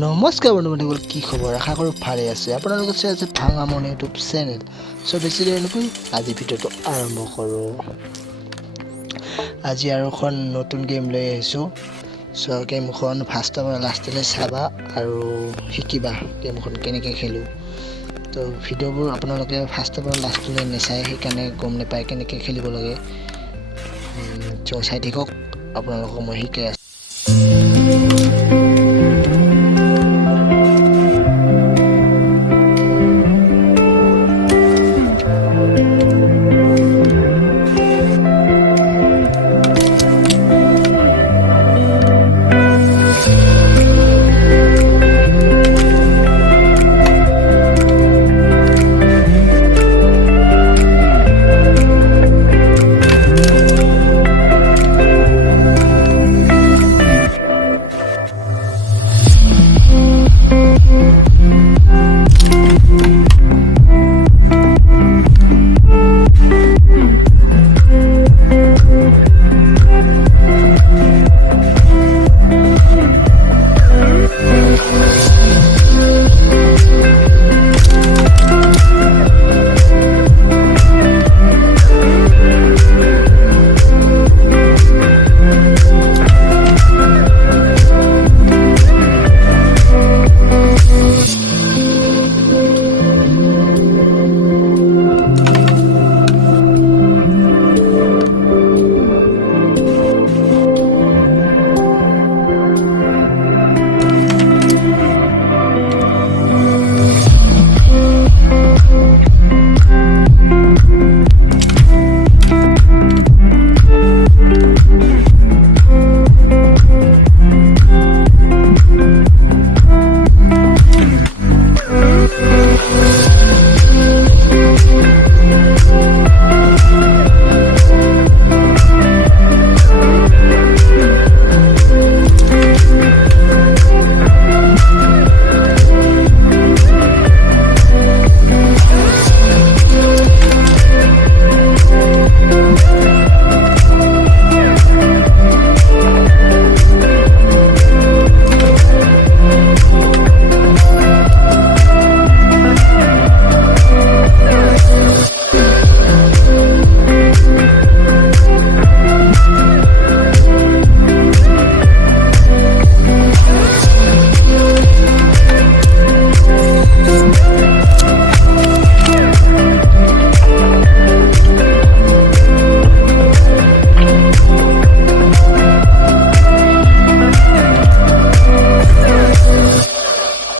নমস্কাৰ বন্ধুসকল, কি খবৰ? আশা কৰোঁ ভালে আছে। আপোনালোকে চাই আছে ভাঙা মন ইউটিউব চেনেল। চ' বেছি দেৰি নকৰি আজি ভিডিঅ'টো আৰম্ভ কৰোঁ। আজি আৰু এখন নতুন গেম লৈ আহিছোঁ। চ' গেমখন ফাৰ্ষ্টৰ পৰা লাষ্টলৈ চাবা আৰু শিকিবা গেমখন কেনেকৈ খেলোঁ। তো ভিডিঅ'বোৰ আপোনালোকে ফাৰ্ষ্টৰ পৰা লাষ্টলৈ নাচায়, সেইকাৰণে গম নাপায় কেনেকৈ খেলিব লাগে। চ' চাই থাকক, আপোনালোকক মই শিকাই আছোঁ।